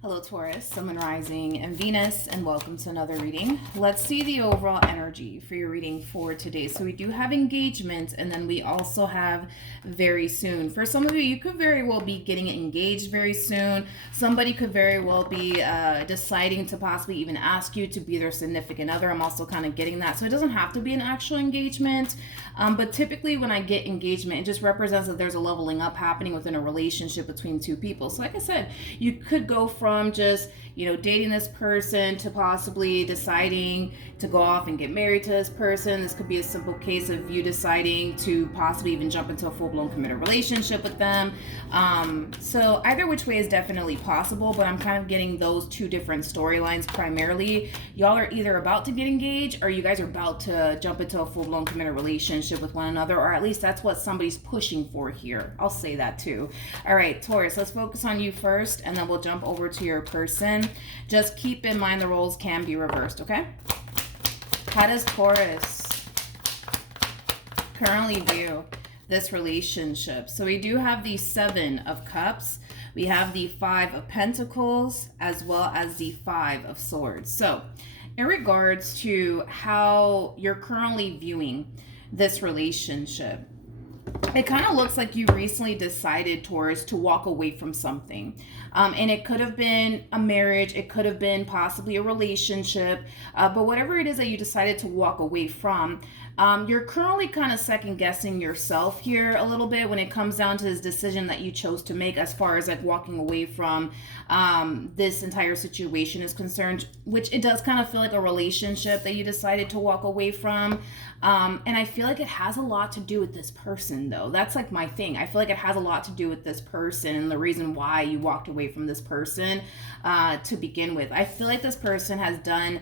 Hello Taurus, Sun, Rising, and Venus, and welcome to another reading. Let's see the overall energy for your reading for today. So we do have engagement, and then we also have very soon. For some of you, you could very well be getting engaged very soon. Somebody could very well be deciding to possibly even ask you to be their significant other. I'm also kind of getting that. So it doesn't have to be an actual engagement, but typically when I get engagement, it just represents that there's a leveling up happening within a relationship between two people. So like I said, you could go from just, dating this person to possibly deciding to go off and get married to this person. This could be a simple case of you deciding to possibly even jump into a full-blown committed relationship with them. So either which way is definitely possible, but I'm kind of getting those two different storylines primarily. Y'all are either about to get engaged or you guys are about to jump into a full-blown committed relationship with one another, or at least that's what somebody's pushing for here. I'll say that too. All right, Taurus, let's focus on you first, and then we'll jump over to your person. Just keep in mind the roles can be reversed, okay? How does Taurus currently view this relationship? So we do have the Seven of Cups. We have the Five of Pentacles, as well as the Five of Swords. So in regards to how you're currently viewing this relationship, it kind of looks like you recently decided, Taurus, to walk away from something. And it could have been a marriage. It could have been possibly a relationship. But whatever it is that you decided to walk away from, you're currently kind of second guessing yourself here a little bit when it comes down to this decision that you chose to make as far as like walking away from this entire situation is concerned, which it does kind of feel like a relationship that you decided to walk away from. And I feel like it has a lot to do with this person, though. That's like my thing. I feel like it has a lot to do with this person and the reason why you walked away from this person to begin with. I feel like this person has done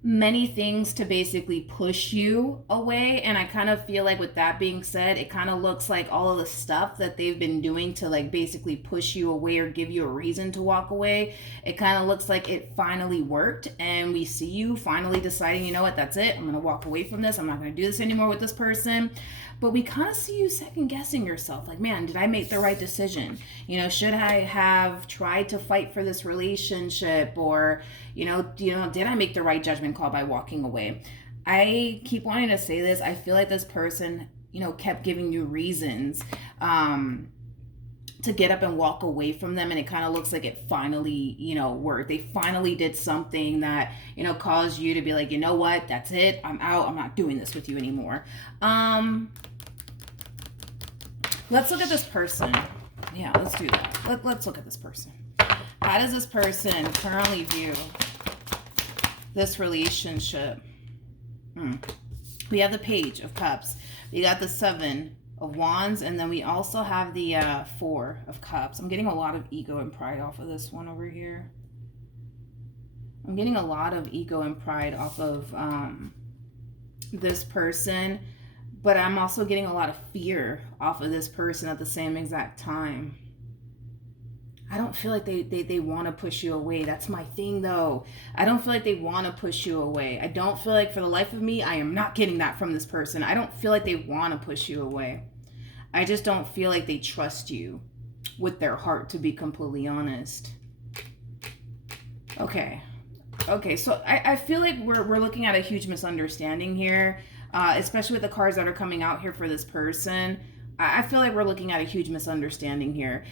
many things to basically push you away, and I kind of feel like with that being said, it kind of looks like all of the stuff that they've been doing to like basically push you away or give you a reason to walk away, it kind of looks like it finally worked, and we see you finally deciding, you know what, that's it, I'm gonna walk away from this, I'm not gonna do this anymore with this person. But we kind of see you second guessing yourself, like, man, did I make the right decision? Should I have tried to fight for this relationship, or did I make the right judgment call by walking away? I keep wanting to say this. I feel like this person, kept giving you reasons to get up and walk away from them, and it kind of looks like it finally, worked. They finally did something that, caused you to be like, you know what, that's it, I'm out, I'm not doing this with you anymore. Let's look at this person. Yeah, let's do that. Let's look at this person. How does this person currently view this relationship? We have the Page of Cups. We got the Seven of Wands, and then we also have the Four of Cups. I'm getting a lot of ego and pride off of this one over here. I'm getting a lot of ego and pride off of this person, but I'm also getting a lot of fear off of this person at the same exact time. I don't feel like they want to push you away. That's my thing, though. I don't feel like they want to push you away. I don't feel like, for the life of me, I am not getting that from this person. I don't feel like they want to push you away. I just don't feel like they trust you with their heart, to be completely honest. Okay, so I feel like we're looking at a huge misunderstanding here, especially with the cards that are coming out here for this person. I feel like we're looking at a huge misunderstanding here.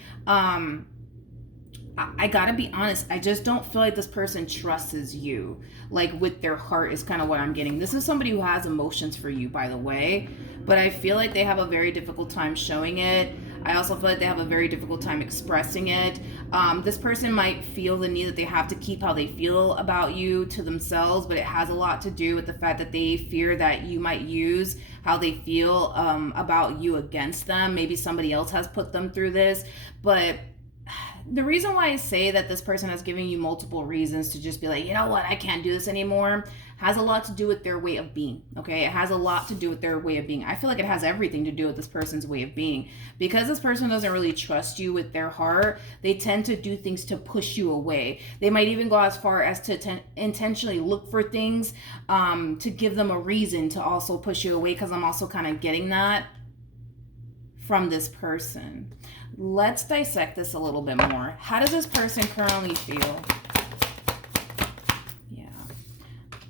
I gotta be honest, I just don't feel like this person trusts you, like with their heart, is kind of what I'm getting. This is somebody who has emotions for you, by the way, but I feel like they have a very difficult time showing it. I also feel like they have a very difficult time expressing it. This person might feel the need that they have to keep how they feel about you to themselves, but it has a lot to do with the fact that they fear that you might use how they feel about you against them. Maybe somebody else has put them through this, but the reason why I say that this person is giving you multiple reasons to just be like, you know what, I can't do this anymore, has a lot to do with their way of being, okay? It has a lot to do with their way of being. I feel like it has everything to do with this person's way of being. Because this person doesn't really trust you with their heart, they tend to do things to push you away. They might even go as far as to intentionally look for things to give them a reason to also push you away, because I'm also kind of getting that from this person. let's dissect this a little bit more. How does this person currently feel? Yeah.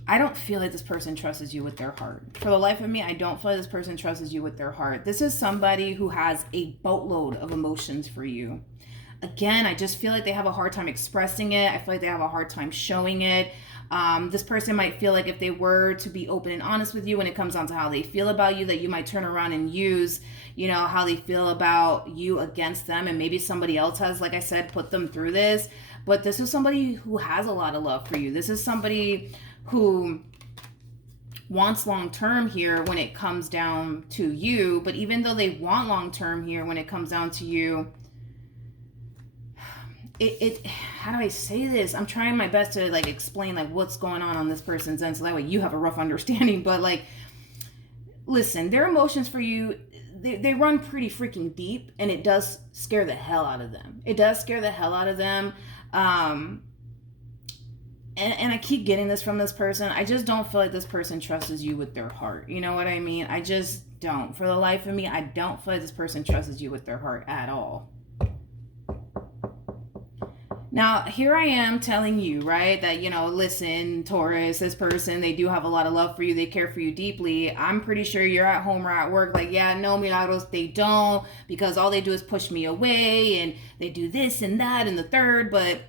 I don't feel like this person trusts you with their heart. For the life of me, I don't feel like this person trusts you with their heart. This is somebody who has a boatload of emotions for you. Again, I just feel like they have a hard time expressing it. I feel like they have a hard time showing it. This person might feel like if they were to be open and honest with you when it comes down to how they feel about you, that you might turn around and use, you know, how they feel about you against them. And maybe somebody else has, like I said, put them through this. But this is somebody who has a lot of love for you. This is somebody who wants long-term here when it comes down to you. But even though they want long-term here when it comes down to you, how do I say this? I'm trying my best to like explain like what's going on this person's end, so that way you have a rough understanding. But like, listen, their emotions for you, they run pretty freaking deep, and it does scare the hell out of them. It does scare the hell out of them. And I keep getting this from this person. I just don't feel like this person trusts you with their heart. You know what I mean? I just don't. For the life of me, I don't feel like this person trusts you with their heart at all. Now, here I am telling you, right, that, you know, listen, Taurus, this person, they do have a lot of love for you. They care for you deeply. I'm pretty sure you're at home or at work like, yeah, no, Milagros, they don't, because all they do is push me away, and they do this and that and the third. But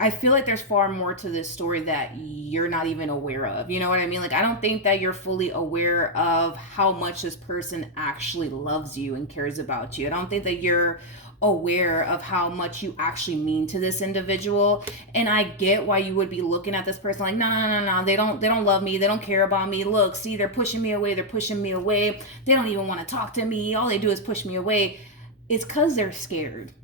I feel like there's far more to this story that you're not even aware of. You know what I mean? Like, I don't think that you're fully aware of how much this person actually loves you and cares about you. I don't think that you're aware of how much you actually mean to this individual. And I get why you would be looking at this person like, no, they don't love me, they don't care about me. Look, see, they're pushing me away, they don't even want to talk to me, all they do is push me away. It's because they're scared.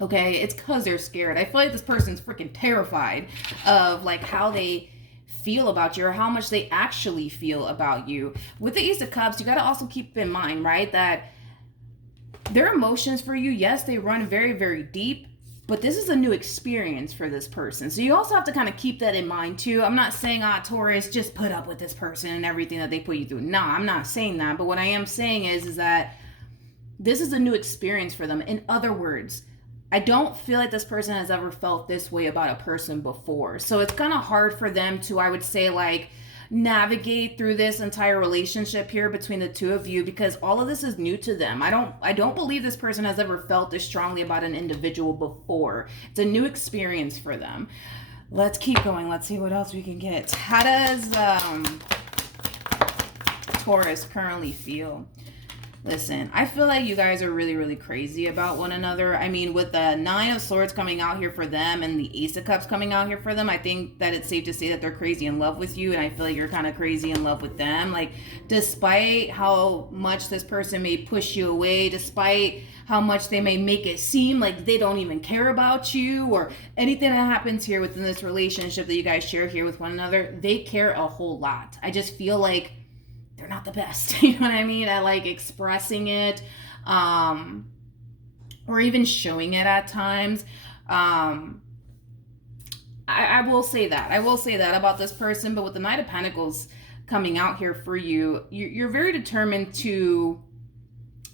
Okay, it's because they're scared. I feel like this person's freaking terrified of like how they feel about you, or how much they actually feel about you. With the Ace of Cups, you got to also keep in mind, right, that their emotions for you, yes, they run very, very deep, but this is a new experience for this person. So you also have to kind of keep that in mind too. I'm not saying, Taurus, just put up with this person and everything that they put you through. No, I'm not saying that. But what I am saying is that this is a new experience for them. In other words, I don't feel like this person has ever felt this way about a person before. So it's kind of hard for them to, I would say, like, navigate through this entire relationship here between the two of you, because all of this is new to them. I don't believe this person has ever felt this strongly about an individual before. It's a new experience for them. Let's keep going. Let's see what else we can get. How does Taurus currently feel? Listen, I feel like you guys are really, really crazy about one another. I mean, with the Nine of Swords coming out here for them and the Ace of Cups coming out here for them, I think that it's safe to say that they're crazy in love with you. And I feel like you're kind of crazy in love with them. Like, despite how much this person may push you away, despite how much they may make it seem like they don't even care about you or anything that happens here within this relationship that you guys share here with one another, they care a whole lot. I just feel like they're not the best, you know what I mean? I like expressing it, or even showing it at times. I will say that. I will say that about this person, but with the Knight of Pentacles coming out here for you, you're very determined to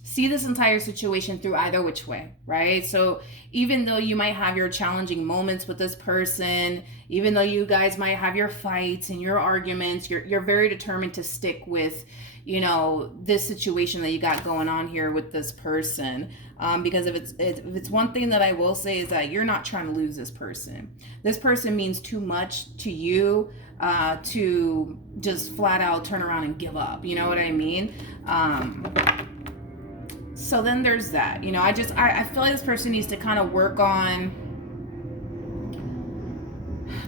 see this entire situation through either which way, right? So even though you might have your challenging moments with this person, even though you guys might have your fights and your arguments, you're very determined to stick with, you know, this situation that you got going on here with this person. Because if it's one thing that I will say is that you're not trying to lose this person. This person means too much to you to just flat out turn around and give up. You know what I mean? So then there's that, you know, I feel like this person needs to kind of work on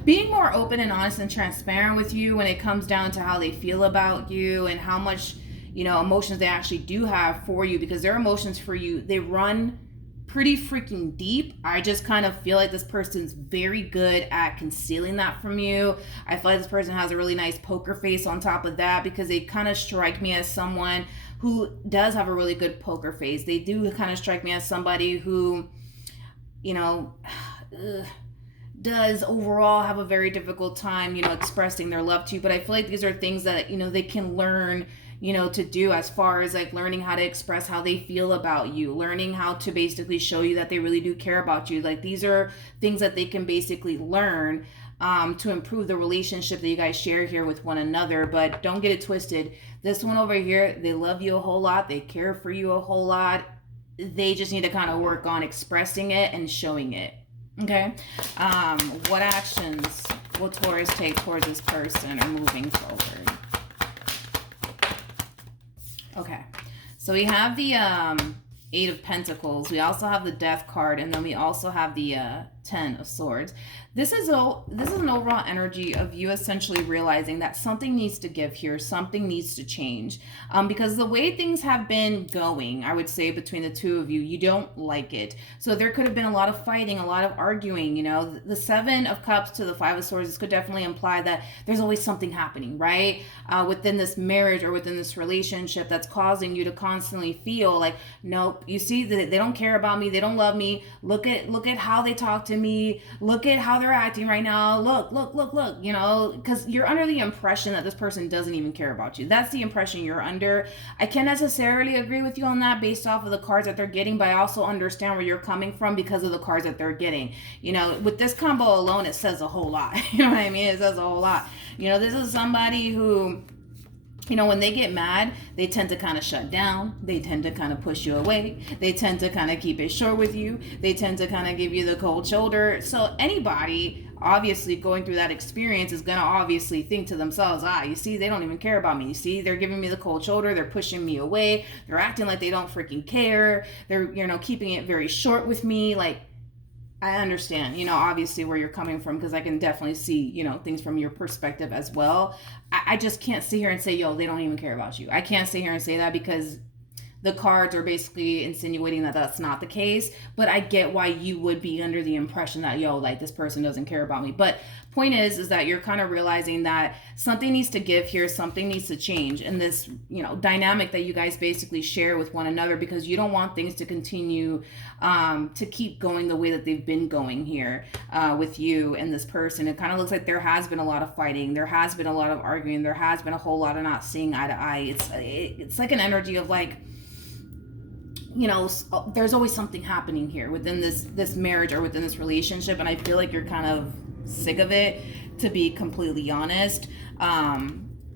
being more open and honest and transparent with you when it comes down to how they feel about you and how much, you know, emotions they actually do have for you, because their emotions for you, they run pretty freaking deep. I just kind of feel like this person's very good at concealing that from you. I feel like this person has a really nice poker face on top of that, because they kind of strike me as someone who does have a really good poker face. They do kind of strike me as somebody who, you know, does overall have a very difficult time, you know, expressing their love to you. But I feel like these are things that, you know, they can learn, to do, as far as like learning how to express how they feel about you, learning how to basically show you that they really do care about you. Like, these are things that they can basically learn to improve the relationship that you guys share here with one another. But don't get it twisted. This one over here, they love you a whole lot. They care for you a whole lot. They just need to kind of work on expressing it and showing it. Okay. What actions will Taurus take towards this person or moving forward? Okay. So we have the Eight of Pentacles. We also have the Death card, and then we also have the Ten of Swords. This is an overall energy of you essentially realizing that something needs to give here, something needs to change, because the way things have been going, I would say, between the two of you, you don't like it. So there could have been a lot of fighting, a lot of arguing. The Seven of Cups to the Five of Swords, this could definitely imply that there's always something happening, right? Within this marriage or within this relationship that's causing you to constantly feel like, nope, you see, they don't care about me, they don't love me. Look at how they talk to me. Look at how they're acting right now. Look, because you're under the impression that this person doesn't even care about you. That's the impression you're under. I can't necessarily agree with you on that based off of the cards that they're getting, but I also understand where you're coming from because of the cards that they're getting. With this combo alone, it says a whole lot. You know what I mean? It says a whole lot. This is somebody who, when they get mad, they tend to kind of shut down. They tend to kind of push you away. They tend to kind of keep it short with you. They tend to kind of give you the cold shoulder. So anybody obviously going through that experience is going to obviously think to themselves, you see, they don't even care about me. You see, they're giving me the cold shoulder. They're pushing me away. They're acting like they don't freaking care. They're, keeping it very short with me. Like, I understand, obviously where you're coming from, because I can definitely see, things from your perspective as well. I just can't sit here and say, they don't even care about you. I can't sit here and say that because the cards are basically insinuating that that's not the case. But I get why you would be under the impression that, this person doesn't care about me. But point is that you're kind of realizing that something needs to give here, something needs to change in this, dynamic that you guys basically share with one another, because you don't want things to continue to keep going the way that they've been going here with you and this person. It kind of looks like there has been a lot of fighting. There has been a lot of arguing. There has been a whole lot of not seeing eye to eye. It's like an energy of like, there's always something happening here within this marriage or within this relationship. And I feel like you're kind of sick of it, to be completely honest.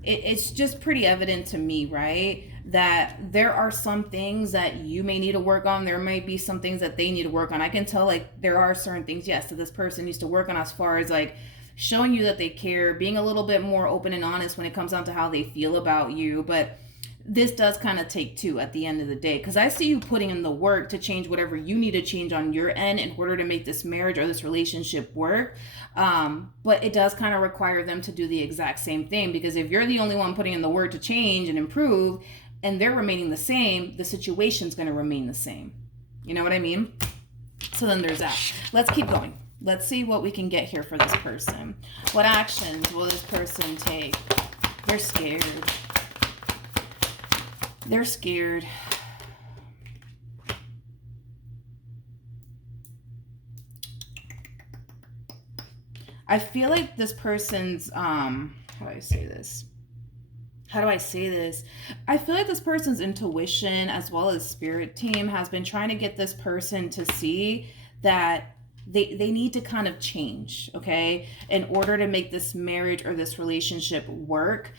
It's just pretty evident to me, right, that there are some things that you may need to work on. There might be some things that they need to work on. I can tell, like, there are certain things, yes, that this person needs to work on, as far as like showing you that they care, being a little bit more open and honest when it comes down to how they feel about you. But this does kind of take two at the end of the day, because I see you putting in the work to change whatever you need to change on your end in order to make this marriage or this relationship work. But it does kind of require them to do the exact same thing, because if you're the only one putting in the work to change and improve and they're remaining the same, the situation's going to remain the same. You know what I mean? So then there's that. Let's keep going. Let's see what we can get here for this person. What actions will this person take? They're scared. They're scared. I feel like this person's, how do I say this? I feel like this person's intuition as well as spirit team has been trying to get this person to see that they need to kind of change, okay, in order to make this marriage or this relationship work.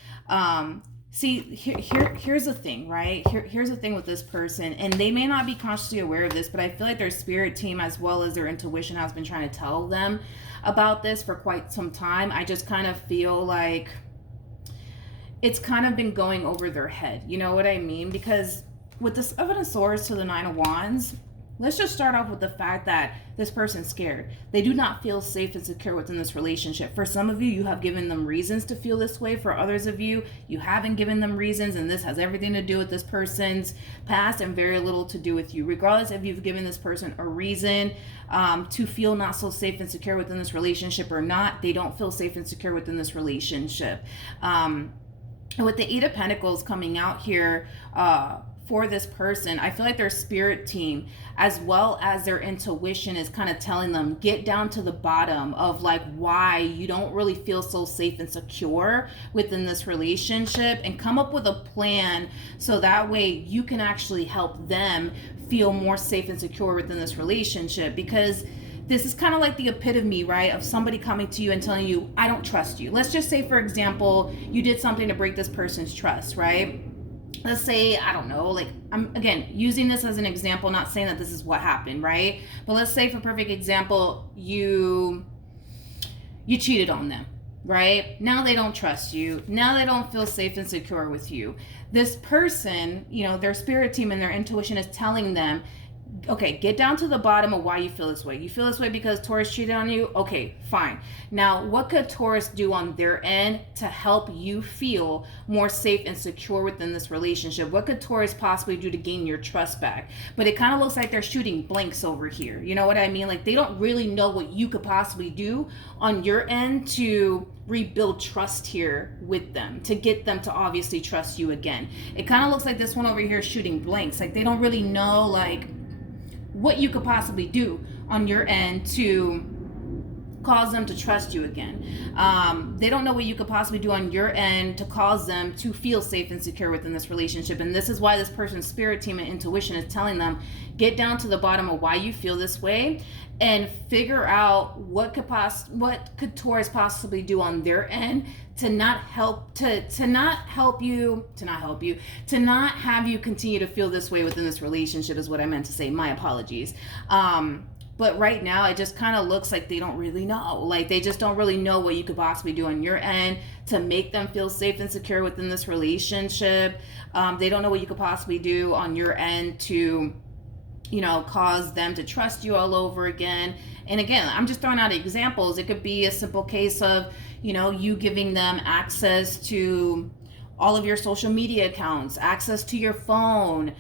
See, here's the thing, right? Here's the thing with this person, and they may not be consciously aware of this, but I feel like their spirit team as well as their intuition has been trying to tell them about this for quite some time. I just kind of feel like it's kind of been going over their head. You know what I mean? Because with the Seven of Swords to the Nine of Wands, let's just start off with the fact that this person's scared. They do not feel safe and secure within this relationship. For some of you, you have given them reasons to feel this way. For others of you, you haven't given them reasons, and this has everything to do with this person's past and very little to do with you. Regardless if you've given this person a reason to feel not so safe and secure within this relationship or not, they don't feel safe and secure within this relationship. With the Eight of Pentacles coming out here for this person, I feel like their spirit team, as well as their intuition, is kind of telling them, get down to the bottom of like why you don't really feel so safe and secure within this relationship, and come up with a plan so that way you can actually help them feel more safe and secure within this relationship. Because this is kind of like the epitome, right, of somebody coming to you and telling you, I don't trust you. Let's just say, for example, you did something to break this person's trust, right? Let's say, I don't know, like, I'm again using this as an example, not saying that this is what happened, right? But let's say, for perfect example, you cheated on them, right? Now they don't trust you. Now they don't feel safe and secure with you. This person, you know, their spirit team and their intuition is telling them, okay, get down to the bottom of why you feel this way. You feel this way because Taurus cheated on you? Okay, fine. Now, what could Taurus do on their end to help you feel more safe and secure within this relationship? What could Taurus possibly do to gain your trust back? But it kind of looks like they're shooting blanks over here. You know what I mean? Like, they don't really know what you could possibly do on your end to rebuild trust here with them, to get them to obviously trust you again. It kind of looks like this one over here is shooting blanks. Like, they don't really know, like, what you could possibly do on your end to cause them to trust you again. They don't know what you could possibly do on your end to cause them to feel safe and secure within this relationship. And this is why this person's spirit team and intuition is telling them, get down to the bottom of why you feel this way and figure out what could Taurus possibly do on their end to not have you continue to feel this way within this relationship, is what I meant to say. My apologies. But right now, it just kind of looks like they don't really know. Like, they just don't really know what you could possibly do on your end to make them feel safe and secure within this relationship. They don't know what you could possibly do on your end to, you know, cause them to trust you all over again. And again, I'm just throwing out examples. It could be a simple case of, you know, you giving them access to all of your social media accounts, access to your phone.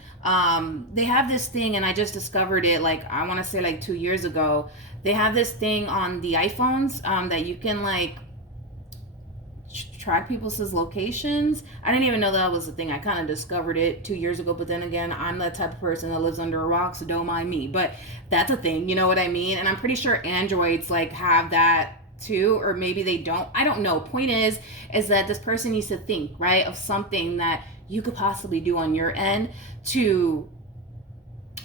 They have this thing, and I just discovered it, like, I want to say like 2 years ago. They have this thing on the iPhones that you can like track people's locations. I didn't even know that was a thing. I kind of discovered it 2 years ago, but then again, I'm the type of person that lives under a rock, so don't mind me. But that's a thing, you know what I mean? And I'm pretty sure Androids like have that too, or maybe they don't. I don't know. Point is that this person needs to think, right, of something that you could possibly do on your end to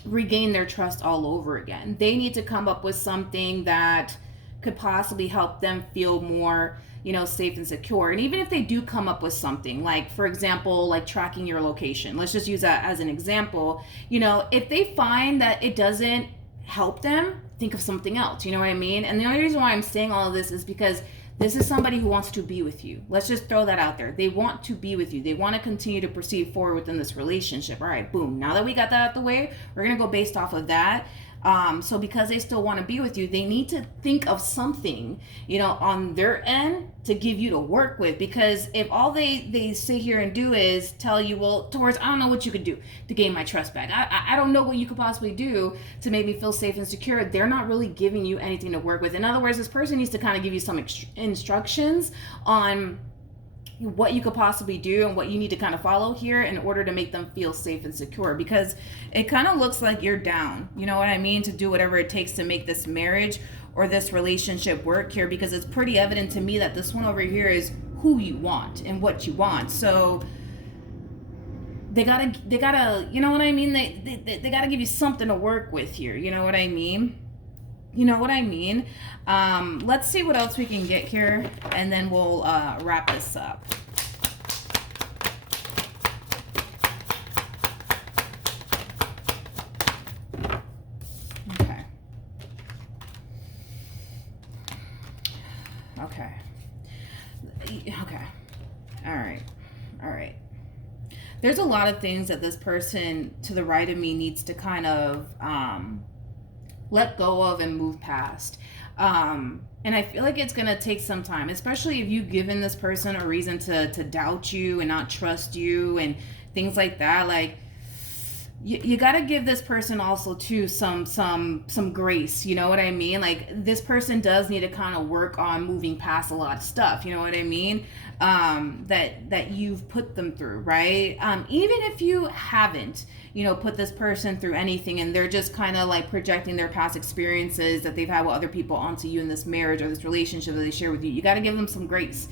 regain their trust all over again. They need to come up with something that could possibly help them feel more, you know, safe and secure. And even if they do come up with something, like, for example, like tracking your location, let's just use that as an example. You know, if they find that it doesn't help them, think of something else, you know what I mean? And the only reason why I'm saying all of this is because this is somebody who wants to be with you. Let's just throw that out there. They want to be with you. They want to continue to proceed forward within this relationship. All right, boom. Now that we got that out the way, we're going to go based off of that. So because they still want to be with you, they need to think of something, you know, on their end to give you to work with. Because if all they sit here and do is tell you, well, Taurus, I don't know what you could do to gain my trust back. I don't know what you could possibly do to make me feel safe and secure. They're not really giving you anything to work with. In other words, this person needs to kind of give you some instructions on what you could possibly do and what you need to kind of follow here in order to make them feel safe and secure, because it kind of looks like you're down, you know what I mean, to do whatever it takes to make this marriage or this relationship work here, because it's pretty evident to me that this one over here is who you want and what you want. So they gotta, you know what I mean, they gotta give you something to work with here, you know what I mean? You know what I mean? Let's see what else we can get here, and then we'll wrap this up. Okay. Okay. Okay. All right. There's a lot of things that this person to the right of me needs to kind of let go of and move past. And I feel like it's going to take some time, especially if you've given this person a reason to doubt you and not trust you and things like that. Like, you got to give this person also too some grace, you know what I mean? Like, this person does need to kind of work on moving past a lot of stuff, you know what I mean? That you've put them through, right? Even if you haven't, put this person through anything, and they're just kind of like projecting their past experiences that they've had with other people onto you in this marriage or this relationship that they share with you. You got to give them some grace,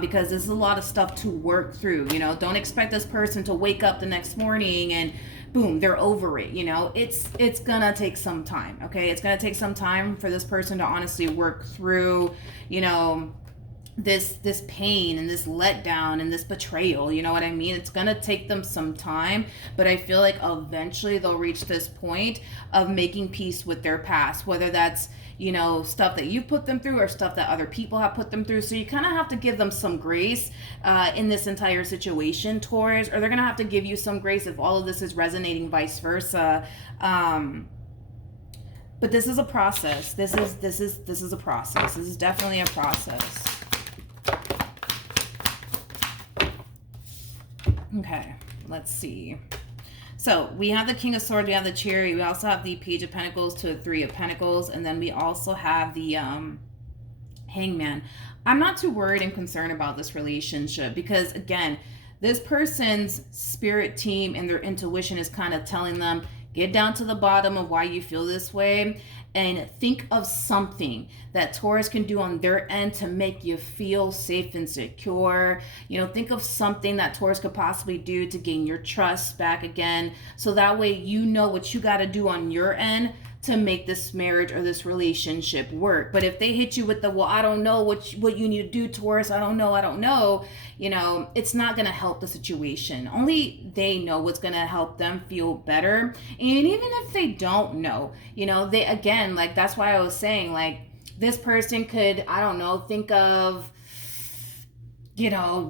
because this is a lot of stuff to work through. Don't expect this person to wake up the next morning and boom, they're over it. It's gonna take some time. Okay, it's gonna take some time for this person to honestly work through this pain and this letdown and this betrayal. You know what I mean? It's gonna take them some time, but I feel like eventually they'll reach this point of making peace with their past, whether that's stuff that you've put them through or stuff that other people have put them through. So you kind of have to give them some grace in this entire situation, Taurus, or they're gonna have to give you some grace if all of this is resonating, vice versa. But this is a process. This is a process. This is definitely a process. Okay, let's see. So we have the King of Swords, we have the Chariot, we also have the Page of Pentacles to the Three of Pentacles, and then we also have the Hangman. I'm not too worried and concerned about this relationship because, again, this person's spirit team and their intuition is kind of telling them, get down to the bottom of why you feel this way and think of something that Taurus can do on their end to make you feel safe and secure. Think of something that Taurus could possibly do to gain your trust back again. So that way you know what you got to do on your end to make this marriage or this relationship work. But if they hit you with the, well, I don't know what you need to do, Taurus, I don't know, it's not going to help the situation. Only they know what's going to help them feel better. And even if they don't know, they, again, like, that's why I was saying, like, this person could, I don't know, think of,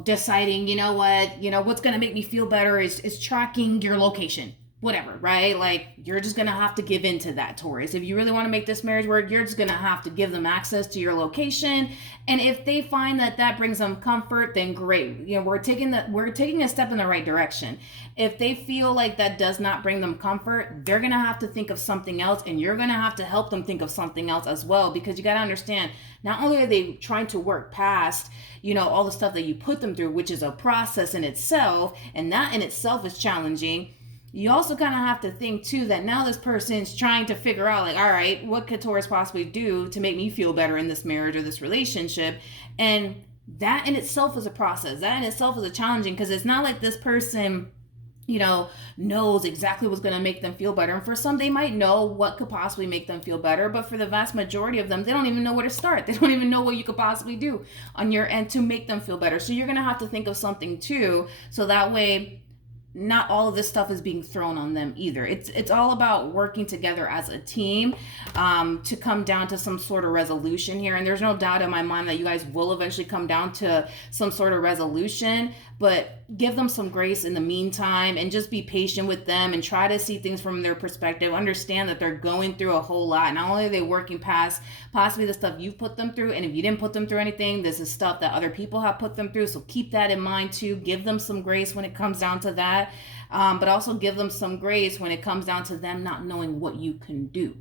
deciding, what's going to make me feel better is tracking your location. Whatever, right? Like, you're just going to have to give in to that, Taurus. If you really want to make this marriage work, you're just going to have to give them access to your location. And if they find that brings them comfort, then great. We're taking a step in the right direction. If they feel like that does not bring them comfort, they're going to have to think of something else, and you're going to have to help them think of something else as well, because you got to understand, not only are they trying to work past, all the stuff that you put them through, which is a process in itself, and that in itself is challenging. You also kind of have to think, too, that now this person's trying to figure out, like, all right, what could Taurus possibly do to make me feel better in this marriage or this relationship? And that in itself is a process. That in itself is a challenging, because it's not like this person, knows exactly what's going to make them feel better. And for some, they might know what could possibly make them feel better. But for the vast majority of them, they don't even know where to start. They don't even know what you could possibly do on your end to make them feel better. So you're going to have to think of something, too, so that way not all of this stuff is being thrown on them either. It's all about working together as a team to come down to some sort of resolution here. And there's no doubt in my mind that you guys will eventually come down to some sort of resolution, but give them some grace in the meantime and just be patient with them and try to see things from their perspective. Understand that they're going through a whole lot. Not only are they working past possibly the stuff you've put them through, and if you didn't put them through anything, this is stuff that other people have put them through. So keep that in mind too. Give them some grace when it comes down to that. But also give them some grace when it comes down to them not knowing what you can do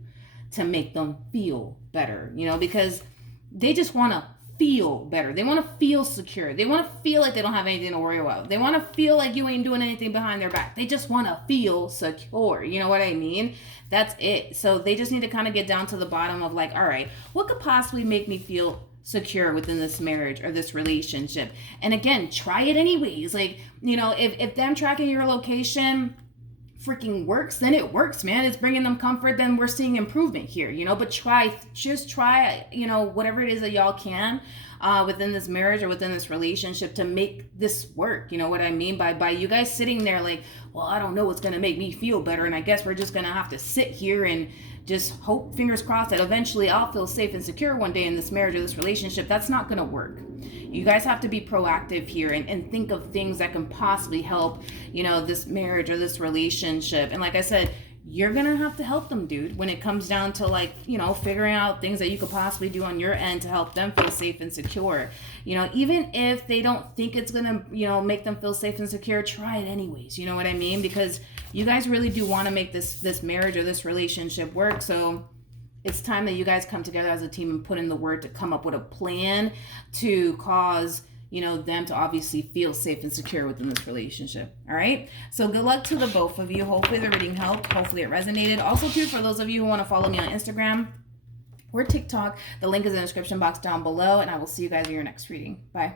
to make them feel better, because they just want to feel better. They want to feel secure. They want to feel like they don't have anything to worry about. They want to feel like you ain't doing anything behind their back. They just want to feel secure. You know what I mean? That's it. So they just need to kind of get down to the bottom of, like, all right, what could possibly make me feel secure within this marriage or this relationship? And again, try it anyways. Like, if them tracking your location freaking works, then it works, man. It's bringing them comfort, then we're seeing improvement here, but just try, whatever it is that y'all can within this marriage or within this relationship to make this work. You know what I mean? By you guys sitting there like, well, I don't know what's going to make me feel better, and I guess we're just going to have to sit here and just hope, fingers crossed, that eventually I'll feel safe and secure one day in this marriage or this relationship. That's not going to work. You guys have to be proactive here and think of things that can possibly help, this marriage or this relationship. And like I said, you're going to have to help them, dude, when it comes down to, like, figuring out things that you could possibly do on your end to help them feel safe and secure. Even if they don't think it's going to, make them feel safe and secure, try it anyways. You know what I mean? Because you guys really do want to make this marriage or this relationship work. So it's time that you guys come together as a team and put in the work to come up with a plan to cause, you know, them to obviously feel safe and secure within this relationship. All right. So good luck to the both of you. Hopefully the reading helped. Hopefully it resonated. Also, too, for those of you who want to follow me on Instagram or TikTok, the link is in the description box down below, and I will see you guys in your next reading. Bye.